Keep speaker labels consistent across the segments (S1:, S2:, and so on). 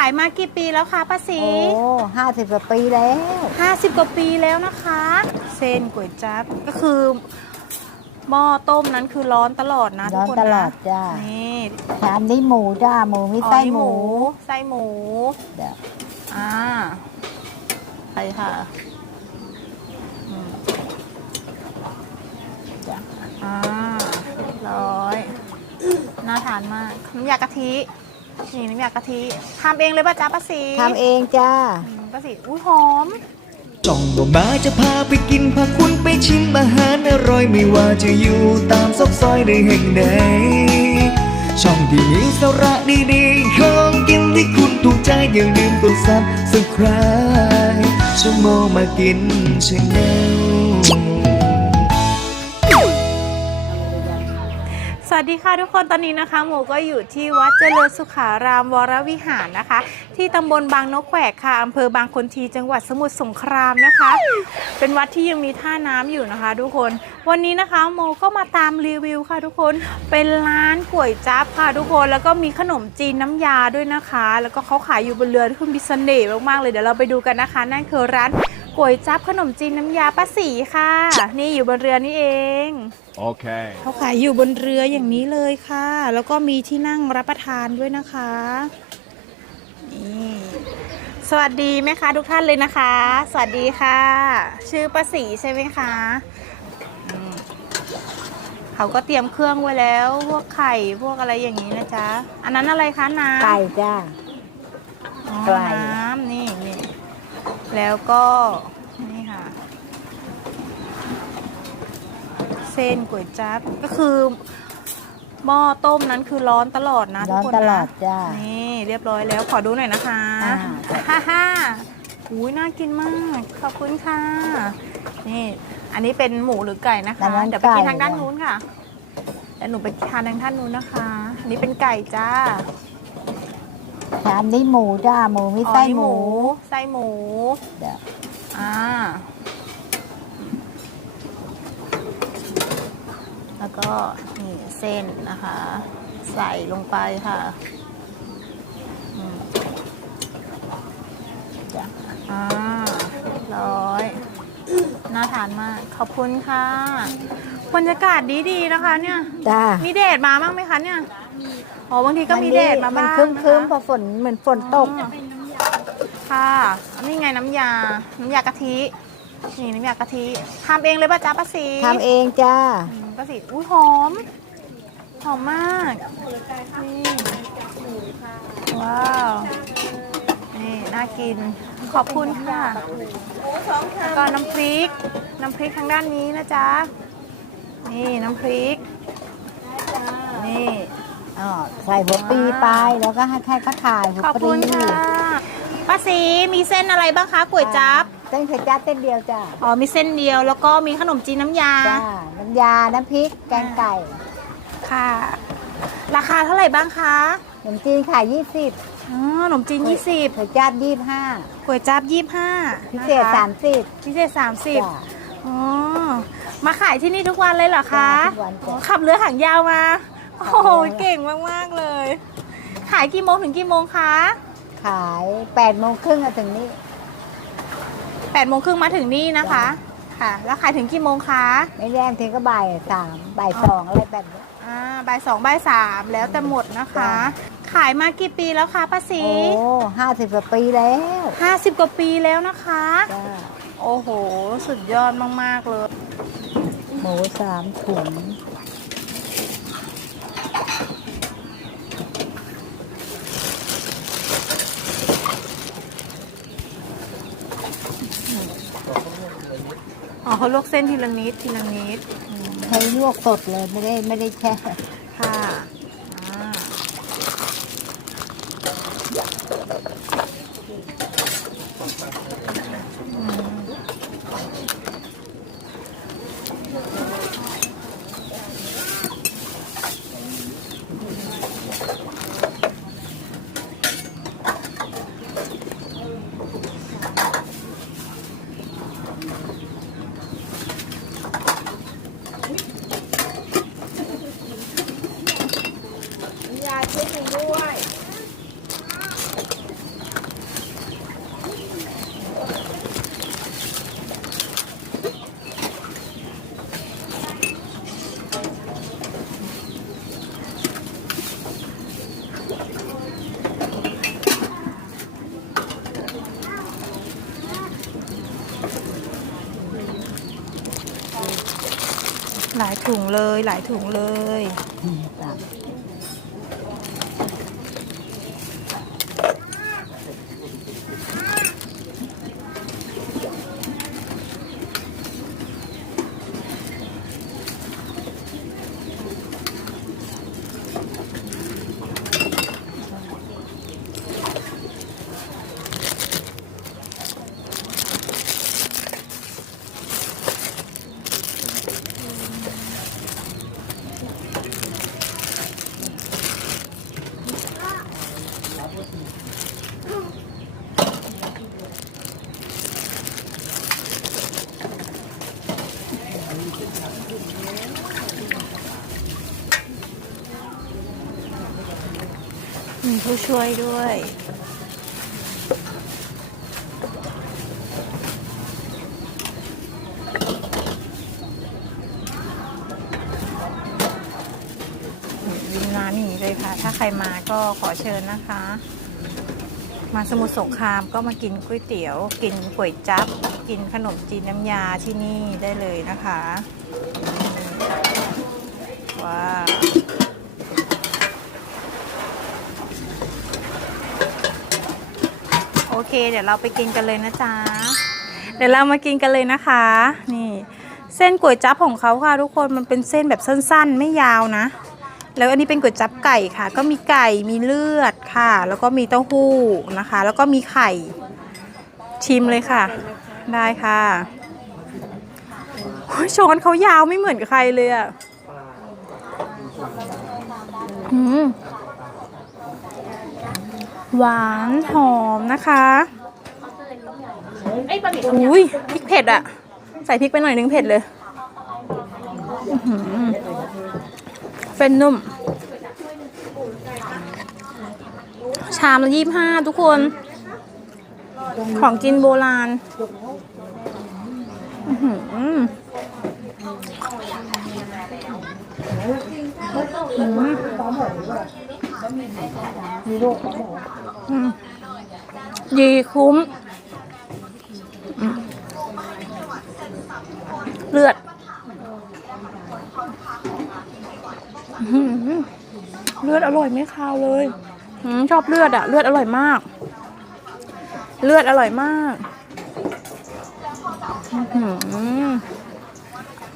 S1: ายมากี่ปีแล้วคะป้าศรี
S2: โอ้ห้าสิบกว่าปีแล้ว
S1: ห้าสิบกว่าปีแล้วนะคะ เส้นก๋วยจั๊บก็คือหม้อต้มนั้นคือร้อนตลอดนะทุ
S2: ร้
S1: ก
S2: อน
S1: คน
S2: ต
S1: นะ
S2: ลอดจ้า
S1: นี่
S2: ชามนี้หมูจ้าหมูมี
S1: อ๋อ
S2: ไส้
S1: นี่
S2: หมู
S1: ไส้หมู
S2: จ้ะ
S1: อ่าไปค่ะอืม
S2: จ้ะ
S1: อ่าเรียบร้อย น่าทานมากน้ำยากะทิ นี่น้ำยากะทิทำเองเลยป่ะจ๊ะป้าศรี
S2: ทำเองจ้า
S1: อืมป้าศรีอุ้ยหอม
S3: จ้องว่ามาจะพาไปกินพาคุณไปชิมอาหารอร่อยไม่ว่าจะอยู่ตามซอกซอยในแห่งใดช่องที่มีสาระดีๆของกินที่คุณถูกใจอย่าลืมกดซับสไคร b e ชั่วโมงมากินชาแนล
S1: วัสดีค่ะทุกคนตอนนี้นะคะหมูก็อยู่ที่วัดเจริญสุขารามวรวิหารนะคะ ที่ตำบลบางนกแขวกค่ะอำเภอบางคนทีจังหวัดสมุทรสงครามนะคะ เป็นวัดที่ยังมีท่าน้ำอยู่นะคะ ทุกคนวันนี้นะคะโมก็มาตามรีวิวค่ะ ทุกคนเป็นร้านก๋วยจั๊บค่ะ ทุกคนแล้วก็มีขนมจีนน้ำยาด้วยนะคะ แล้วก็เขาขายอยู่บนเรือที่คุณมีเสน่ห์มากๆเลยเดี๋ยวเราไปดูกันนะคะ นั่นคือร้าน ก๋วยจั๊บขนมจีนน้ำยาป้าสีค่ะ นี่อยู่บนเรือนี่เอง
S4: Okay.
S1: เขาขายอยู่บนเรืออย่างนี้เลยค่ะ แล้วก็มีที่นั่งรับประทานด้วยนะคะนี่สวัสดีแม่ค้าทุกท่านเลยนะคะ สวัสดีค่ะ ชื่อป้าศรีใช่ไหมคะอืมเขาก็เตรียมเครื่องไว้แล้ว พวกไข่พวกอะไรอย่างนี้นะจ๊ะ อันนั้นอะไรคะน้ำ
S2: ไก่จ้า
S1: อ๋อ
S2: ไก่
S1: น้ำนี่นี่ แล้วก็นี่ค่ะ เส้นก๋วยจั๊บก็คือหม้อต้มนั้นคือร้อนตลอดนะทุ
S2: ร้
S1: ก
S2: อน
S1: คน
S2: ตลอ
S1: นะ
S2: ดจ้า
S1: นี่เรียบร้อยแล้วขอดูหน่อยนะคะ
S2: อ่า
S1: ฮ่าฮ่าอุ้ยน่ากินมากขอบคุณค่ะ นี่ อันนี้เป็นหมูหรือไก่นะคะเดี๋ยวไปกินทางด้านนู้นค่ะแล้วหนูไปทานทางด้านนู้นนะคะอันนี้เป็นไก่จ้า
S2: ชามนี้หมูจ้าหมูมี
S1: อ๋อ
S2: ไส้
S1: นี่
S2: หมู
S1: ไส้หมู
S2: จ้ะ
S1: อ่าแล้วก็นี่เส้นนะคะ ใส่ลงไปค่ะอืม
S2: จ้ะ
S1: อ่าเรียบร้อยน่าทานมาก ขอบคุณค่ะบรรยากาศดีๆนะคะเนี่ย
S2: จ้า
S1: มีแดดมาบ้างไหมคะเนี่ย อ๋อบางทีก็มีแดดมาบ้าง
S2: นครึ้ม
S1: นะ
S2: ครึ้ม
S1: คะ
S2: พอฝนเหมือนฝนตก
S1: อ๋อค่ะอันนี้ไงน้ำยา น้ำยากะทิ นี่น้ำยากะทิทำเองเลยป่ะจ๊ะป้าสี
S2: ทำเองจ้า
S1: อืมป้าสีอุ้ยหอม หอมมากนี่ว้าว นี่น่ากิน ขอบคุณค่ะ แล้วก็น้ำพริก น้ำพริกทางด้านนี้นะจ๊ะ นี่น้ำพริก นี่
S2: อ๋อใส่หัวปีไปแล้วก็ให้แค่เขาถ่ายหัว
S1: ขอบ
S2: ป
S1: คุ
S2: รี
S1: ณค่ะป้าสีมีเส้นอะไรบ้างคะก๋วยจั๊บ
S2: เส้นก๋วยจั๊บเส้นเดียวจ้า
S1: อ๋อมีเส้นเดียวแล้วก็มีขนมจีนน้ำยา
S2: จ้าน้ำยาน้ำพริกแกงไก่
S1: ค่ะ ราคาเท่าไหร่บ้างคะ
S2: ขนมจีนขายยี่สิบ
S1: อ๋อขนมจีนยี่สิบ
S2: ก๋วยจั๊บยี่ห้า
S1: ก๋วยจั๊บยี่ห้า
S2: พิเศษสามสิบ
S1: พิเศษสามสิบ
S2: จ้า
S1: อ๋อมาขายที่นี่ทุกวันเลยเหรอคะ
S2: จ้ะทุกวันจ้ะ
S1: อ๋อขับเรือหางยาวมา โอ้โหเก่งมากๆเลย ขายกี่โมงถึงกี่โมงคะ
S2: ขายแปดโมงครึ่งอะถึงนี้
S1: แปดโมงครึ่งมาถึงนี่นะคะ ค่ะ แล้วขายถึงกี่โมงคะ
S2: ไม่แรงถึงก็บ่ายสามบ่ายสองอะไรแบบนี้
S1: อ่าบ่ายสองบ่ายสามแล้วแต่หมดนะคะ
S2: จ้ะ
S1: ขายมากี่ปีแล้วคะป้าศรี
S2: โอ้ห้าสิบกว่าปีแล้ว
S1: ห้าสิบกว่าปีแล้วนะคะ
S2: จ้า
S1: โอ้โห สุดยอดมาก ๆ เลย
S2: หมูสามถุง
S1: เขาลวกเส้นทีละนิดทีละนิดอืม
S2: ใช้ลวกสดเลยไม่ได้ไม่ได้แช่
S1: ค่ะอ่า หลายถุงเลยหลายถุงเลย
S2: นี่จ้ะ
S1: มี ผู้ช่วยด้วย วินร้านนี้เลยค่ะ ถ้าใครมาก็ขอเชิญนะคะ มาสมุทรสงครามก็มากินก๋วยเตี๋ยว กินก๋วยจั๊บ กินขนมจีนน้ำยาที่นี่ได้เลยนะคะว้าว โอ เคเดี๋ยวเราไปกินกันเลยนะจ๊ะ เดี๋ยวเรามากินกันเลยนะคะ นี่ เส้นก๋วยจั๊บของเขาค่ะ ทุกคนมันเป็นเส้นแบบสั้นๆ ไม่ยาวนะ แล้วอันนี้เป็นก๋วยจั๊บไก่ค่ะ ก็มีไก่มีเลือดค่ะ แล้วก็มีเต้าหู้นะคะ แล้วก็มีไข่ชิมเลยค่ะ ได้ค่ะโอ้ยช้อนเขายาวไม่เหมือนใครเลยอะอืม หวานหอมนะคะอุ้ยพริกเผ็ดอะใส่พริกไปหน่อยนึงเผ็ดเลยอื้อหือเส้นนุ่ม ชามละยี่ห้าทุกคน ของกินโบราณอื้ อหืออืมดีคุ้ม เลือดเลือดอร่อยไม่คาวเลยชอบเลือดอะเลือดอร่อยมาก เลือดอร่อยมาก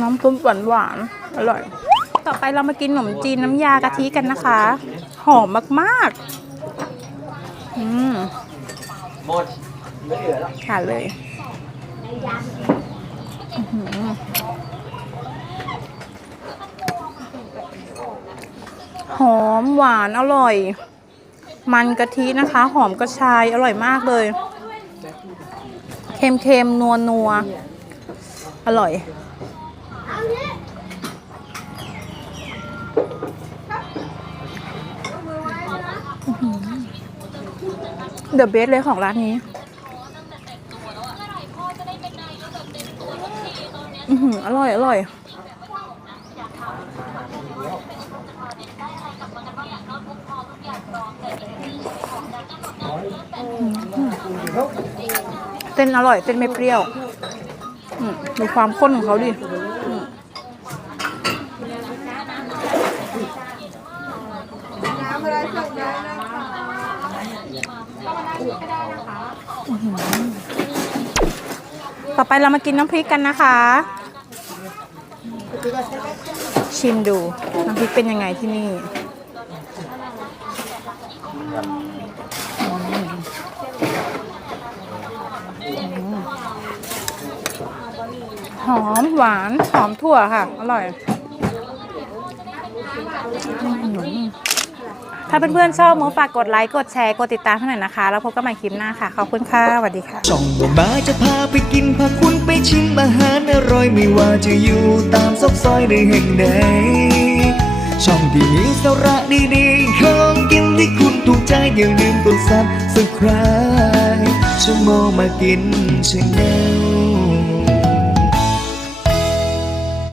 S1: น้ำซุปหวานหวานอร่อย ต่อไปเรามากินขนมจีนน้ำยากะทิกันนะคะ หอมมากๆ อืม
S3: หมดไม่เหลือแล้ว
S1: ค่ะเลยอื้อหือหอมหวานอร่อย มันกะทินะคะ หอมกระชายอร่อยมากเลย เค็มๆนัวนัวๆอร่อย เดอะเบสเลยของร้านนี้อืออร่อย อร่อย เส้นอร่อย เส้นไม่เปรี้ยวมดูความข้นของเขาดิอืมต่อ ไปเรามากินน้ำพริกกันนะคะ ชิมดูน้ำพริกเป็นยังไงที่นี่หอมหวานหอมถั่วค่ะ อร่อยอ ถ้าเพื่อนๆชอบมูฝากกดไลค์ กดแชร์ กดติดตามให้หน่อยนะคะ แล้วพบกันใหม่คลิปหน้าค่ะ ขอบคุณค่ะสวัสดีค่ะ
S3: ช่องบ่มาจะพาไปกินพาคุณไปชิมอาหารอร่อยไม่ว่าจะอยู่ตามซอกซอยในแห่งใดช่องที่มีสาระดีๆของกินที่คุณถูกใจอย่าลืมกดซับสไคร b e ชั่วโมงมากินชาแนล